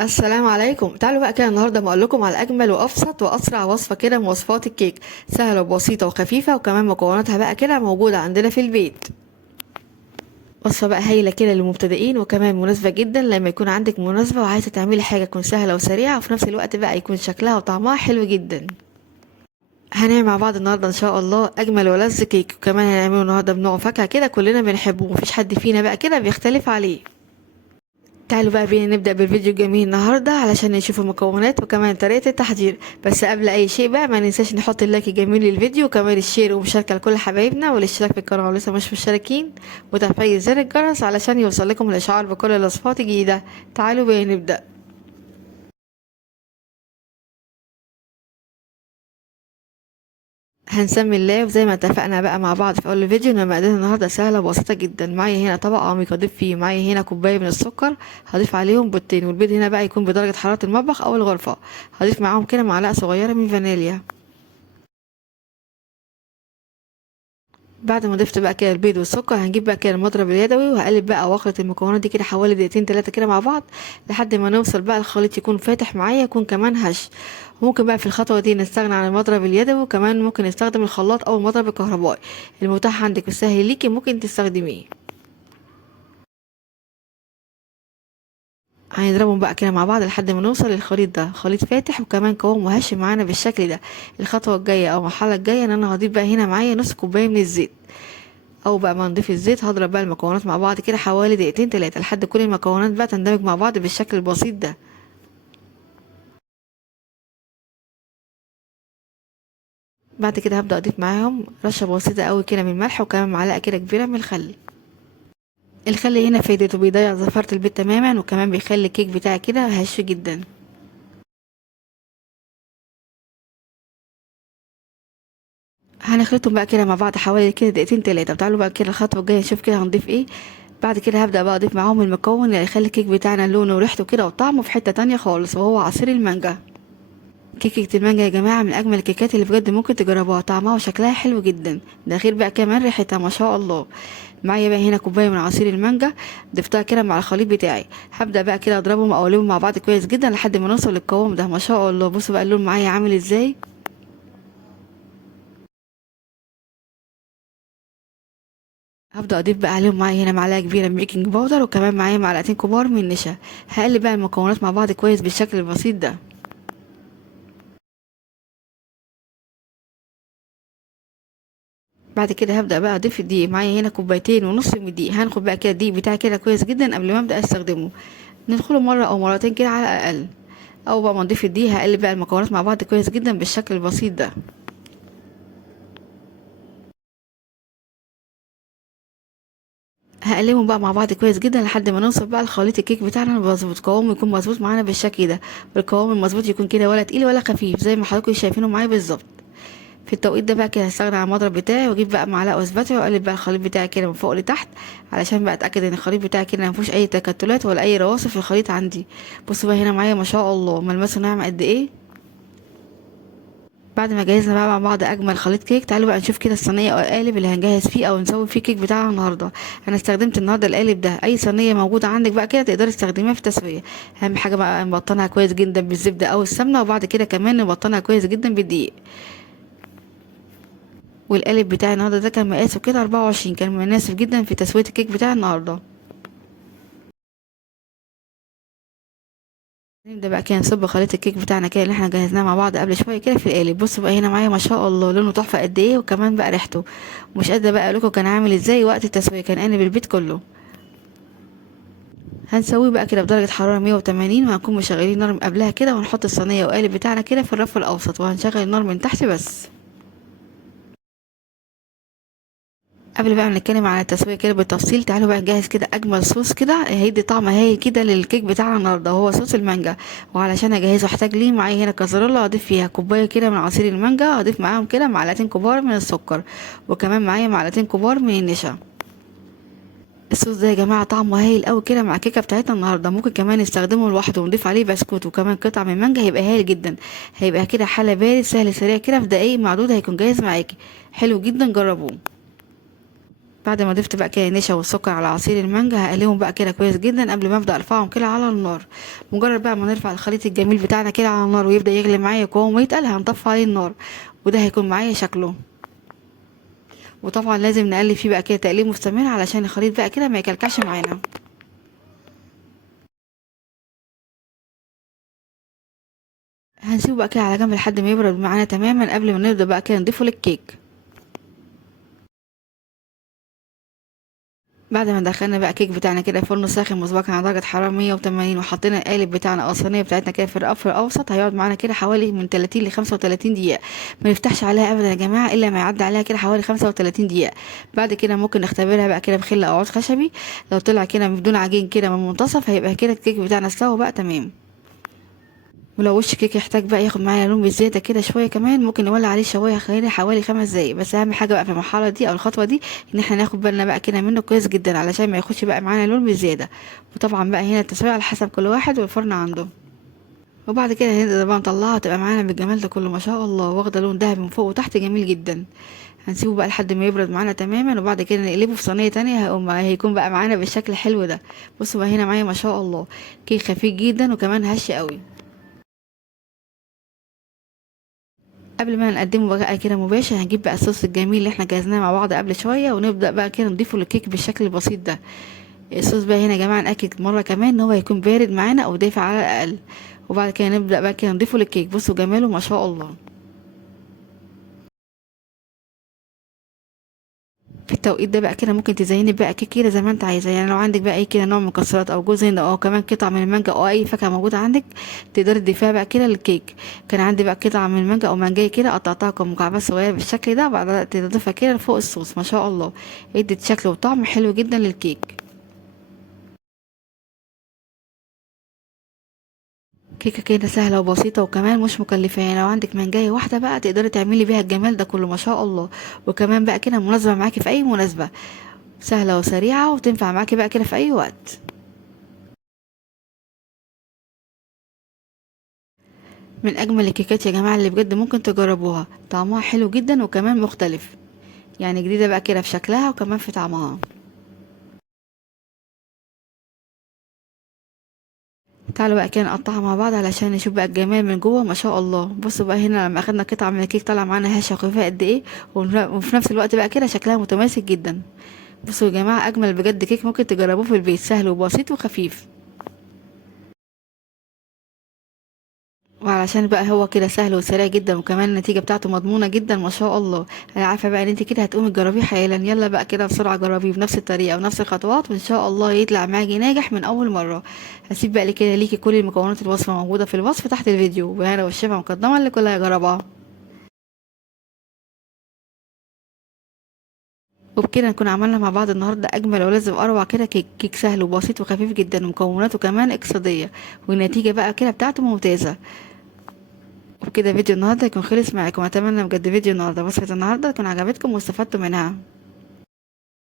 السلام عليكم. تعالوا بقى كده النهارده ما اقول لكم على اجمل وابسط واسرع وصفه كده من وصفات الكيك. سهله وبسيطه وخفيفه، وكمان مكوناتها بقى كده موجوده عندنا في البيت. وصفه بقى هايله كده للمبتدئين، وكمان مناسبه جدا لما يكون عندك مناسبه وعايزه تعملي حاجه تكون سهله وسريعه، وفي نفس الوقت بقى يكون شكلها وطعمها حلو جدا. هنعمل مع بعض النهارده ان شاء الله اجمل ولذ كيك، وكمان هنعمله النهارده بنوع فاكهه كده كلنا بنحبه ومفيش حد فينا بقى كده بيختلف عليه. تعالوا بقى بينا نبدأ بالفيديو الجميل النهاردة علشان نشوف المكونات وكمان طريقة التحضير. بس قبل أي شيء بقى ما ننساش نحط اللايك الجميل للفيديو، وكمان الشير ومشاركة لكل حبايبنا، والاشتراك في القناة ولسه مش مشتركين، وتفعيل زر الجرس علشان يوصل لكم الإشعار بكل الوصفات الجديدة. تعالوا بينا نبدأ. هنسمي الله، وزي ما اتفقنا بقى مع بعض في اول الفيديو ان مقادير النهارده سهله وبسيطه جدا. معايا هنا طبق عميق اضيف فيه، معايا هنا كوبايه من السكر، هضيف عليهم بيضتين، والبيض هنا بقى يكون بدرجه حراره المطبخ او الغرفه. هضيف معاهم كده معلقه صغيره من فانيليا. بعد ما ضفت بقى كده البيض والسكر، هنجيب بقى كده المضرب اليدوي، وهقلب بقى واخلط المكونات دي كده حوالي دقيقتين تلاتة كده مع بعض، لحد ما نوصل بقى الخليط يكون فاتح معايا، يكون كمان هش. ممكن بقى في الخطوة دي نستغنى عن المضرب اليدوي، وكمان ممكن نستخدم الخلاط او المضرب الكهربائي المتاح عندك والسهل ليكي ممكن تستخدميه. هنضربهم بقى كده مع بعض لحد ما نوصل للخليط ده خليط فاتح وكمان قوام وهش معانا بالشكل ده. الخطوة الجاية او المرحلة الجاية ان انا هضيف بقى هنا معايا نص كوباية من الزيت. او بقى ما نضيف الزيت، هضرب بقى المكونات مع بعض كده حوالي دقيقتين تلاتة لحد كل المكونات بقى تندمج مع بعض بالشكل البسيط ده. بعد كده هبدأ اضيف معاهم رشة بسيطة قوي كده من الملح، وكمان معلقة كده كبيرة من الخل. الخل هنا فايدته بيضيع زفارة البيض تماما، وكمان بيخلي الكيك بتاعي كده هش جدا. هنخلطهم بقى كده مع بعض حوالي كده دقيقتين تلاتة. تعالوا بقى كده الخطوة الجاية نشوف كده هنضيف ايه. بعد كده هبدأ بقى اضيف معاهم المكون اللي هيخلي الكيك بتاعنا لونه وريحته كده وطعمه في حتة تانية خالص، وهو عصير المانجا. كيكة المانجا يا جماعة من أجمل الكيكات اللي بجد ممكن تجربوها، طعمها وشكلها حلو جدا، ده غير بقى كمان ريحتها ما شاء الله. معايا بقى هنا كوباية من عصير المانجا، ضفتها كده مع الخليط بتاعي. هبدأ بقى كده أضربهم أو أقلبهم مع بعض كويس جدا لحد ما نوصل للقوام ده ما شاء الله. بصوا بقى اللون معايا عامل ازاي. هبدأ أضيف بقى عليهم معايا هنا معلقة كبيرة من بيكنج باودر، وكمان معايا معلقتين كبار من النشا. هقلب بقى المكونات مع بعض كويس بالشكل البسيط ده. بعد كده هبدأ بقى اضيف الدقيق. معايا هنا كوبايتين ونص من الدقيق. هناخد بقى كده الدقيق بتاعي كده كويس جدا قبل ما ابدأ استخدمه، ندخله مرة او مرتين كده على الاقل. او بقى ما نضيف الدقيق هقلب بقى المكونات مع بعض كويس جدا بالشكل البسيط ده. هقلبهم بقى مع بعض كويس جدا لحد ما نوصل بقى لخليط الكيك بتاعنا مظبوط، قوامه يكون مظبوط معانا بالشكل ده. والقوام المظبوط يكون كده ولا تقيل ولا خفيف زي ما حضراتكم شايفينه معايا بالظبط. في التوقيت ده بقى كده هستغنى عن المضرب بتاعي، واجيب بقى معلقه واسباتيا واقلب بقى الخليط بتاعي كده من فوق لتحت، علشان بقى اتاكد ان الخليط بتاعي كده ما فيهوش اي تكتلات ولا اي رواسب في الخليط عندي. بصوا بقى هنا معايا ما شاء الله ملمسه ناعم قد ايه. بعد ما جهزنا بقى مع بعض اجمل خليط كيك، تعالوا بقى نشوف كده الصينيه او القالب اللي هنجهز فيه او نسوي فيه كيك بتاعنا النهارده. انا استخدمت النهارده القالب ده، اي صينيه موجوده عندك بقى كده تقدري تستخدميها في التسويه. اهم حاجه بقى نبطنها كويس جدا بالزبده او السمنه، وبعد كده كمان نبطنها كويس جدا بالدقيق. والقالب بتاعي النهارده ده كان مقاسه كده 24، كان مناسب جدا في تسويه الكيك بتاعي النهارده. نبدا بقى كده نصب خليط الكيك بتاعنا كده اللي احنا جهزناه مع بعض قبل شويه كده في القالب. بصوا بقى هنا معايا ما شاء الله لونه تحفه قد ايه، وكمان بقى ريحته مش قادره بقى اقول لكم كان عامل ازاي وقت التسويه، كان قالب البيت كله. هنسويه بقى كده بدرجه حراره 180، وهنكون مشغلين نار قبلها كده، ونحط الصينيه والقالب بتاعنا كده في الرف الاوسط، وهنشغل النار من تحت بس. قبل بقى ما نتكلم على التسويه كده بالتفصيل، تعالوا بقى نجهز كده اجمل صوص كده هيدي طعم هايل كده للكيك بتاعنا النهارده، وهو صوص المانجا. وعلشان اجهزه احتاج ليه معايا هنا كازرولا، اضيف فيها كوبايه كده من عصير المانجا، اضيف معاهم كده معلقتين كبار من السكر، وكمان معايا معلقتين كبار من النشا. الصوص ده يا جماعه طعمه هايل قوي كده مع الكيكه بتاعتنا النهارده. ممكن كمان نستخدمه لوحده ونضيف عليه بسكوت وكمان قطع من مانجا، هيبقى هايل جدا. هيبقى كده حلا بارد سهل سريع كده في دقايق معدوده هيكون جاهز معاكي. حلو جدا، جربوه. بعد ما ضفت بقى كده النشا والسكر على عصير المانجا هقلبهم بقى كده كويس جدا قبل ما ابدا ارفعهم كده على النار. مجرد بقى ما نرفع الخليط الجميل بتاعنا كده على النار ويبدا يغلي معايا يقوم ويتقل هنطفي عليه النار، وده هيكون معايا شكله. وطبعا لازم نقلب فيه بقى كده تقليب مستمر علشان الخليط بقى كده ما يكلكعش معانا. هنسيبه بقى كده على جنب لحد ما يبرد معانا تماما قبل ما نبدا بقى كده نضيفه للكيك. بعد ما دخلنا بقى كيك بتاعنا كده فرن ساخن مسبقا على درجة حرارة 180، وحطينا القالب بتاعنا او الصينية بتاعتنا كده في الرف الاوسط، هيقعد معانا كده حوالي من 30 ل 35 دقيقة. ما نفتحش عليها ابدا يا جماعة الا ما يعدي عليها كده حوالي 35 دقيقة. بعد كده ممكن نختبرها بقى كده بخل او عود خشبي، لو طلع كده بدون عجين كده من المنتصف هيبقى كده الكيك بتاعنا استوى بقى تمام. ولو وش الكيك يحتاج بقى ياخد معايا لون بزيادة كده شوية كمان ممكن نولع عليه شواية خلينا حوالي 5 دقايق. بس اهم حاجة بقى في المرحلة دي او الخطوة دي ان احنا ناخد بالنا بقى كده منه كويس جدا علشان ما ياخدش بقى معانا لون بزيادة. وطبعا بقى هنا التسوية على حسب كل واحد والفرن عنده. وبعد كده هنبدأ بقى نطلعها تبقى معانا بالجمال ده كله ما شاء الله، واخدة لون دهبي من فوق وتحت جميل جدا. هنسيبه بقى لحد ما يبرد معانا تماما، وبعد كده نقلبه في صينية تانية هيكون بقى معانا بالشكل الحلو ده. بصوا بقى هنا معايا ما شاء الله كيك خفيف جدا وكمان هش قوي. قبل ما نقدمه بقى كده مباشر هنجيب بقى الصوص الجميل اللي احنا جهزناه مع بعض قبل شويه، ونبدا بقى كده نضيفه للكيك بالشكل البسيط ده. الصوص بقى هنا يا جماعه ناكد مره كمان ان هو هيكون بارد معانا او دافع على الاقل. وبعد كده نبدا بقى كده نضيفه للكيك. بصوا جماله ما شاء الله. في التوقيت ده بقى كده ممكن تزيني بقى كيك كده زي ما انت عايزه، يعني لو عندك بقى اي كده نوع من المكسرات او جوز هند او كمان قطع من المانجا او اي فاكهه موجوده عندك تقدري تضيفيها بقى كده للكيك. كان عندي بقى قطعه من المانجا او مانجايه كده قطعتها مكعبات صغيره بالشكل ده، وبعدها تضيفها كده فوق الصوص ما شاء الله ادت شكل وطعم حلو جدا للكيك. كيكه كده سهله وبسيطه وكمان مش مكلفه، يعني لو عندك مانجايه واحده بقى تقدري تعملي بيها الجمال ده كله ما شاء الله. وكمان بقى كده مناسبه معاكي في اي مناسبه، سهله وسريعه وتنفع معاكي بقى كده في اي وقت. من اجمل الكيكات يا جماعه اللي بجد ممكن تجربوها، طعمها حلو جدا وكمان مختلف، يعني جديده بقى كده في شكلها وكمان في طعمها. تعالوا بقى كده نقطعها مع بعض علشان نشوف بقى الجمال من جوه ما شاء الله. بصوا بقى هنا لما اخدنا قطعه من الكيك طلع معانا هشه وخفيفه قد ايه، وفي نفس الوقت بقى كده شكلها متماسك جدا. بصوا يا جماعه اجمل بجد كيك ممكن تجربوه في البيت، سهل وبسيط وخفيف. وعلشان بقى هو كده سهل وسريع جدا وكمان النتيجة بتاعته مضمونة جدا ما شاء الله. انا عارفة بقى ان انت كده هتقومي تجربيه حالا، يلا بقى كده بسرعة جربيه بنفس الطريقة ونفس الخطوات وان شاء الله يطلع معاكي ناجح من اول مرة. هسيب بقى كده ليكي كل المكونات الوصفة موجودة في الوصف تحت الفيديو، وهنا والشفا مقدمة اللي كلها يجربها. وبكده نكون عملنا مع بعض النهارده اجمل ولازم اروع كده كيك سهل وبسيط وخفيف جدا ومكوناته كمان اقتصادية، والنتيجة بقى كده بتاعته ممتازة. وبكده فيديو النهارده يكون خلص معاكم. اتمنى بجد فيديو النهارده وصفة النهارده تكون عجبتكم واستفدتوا منها.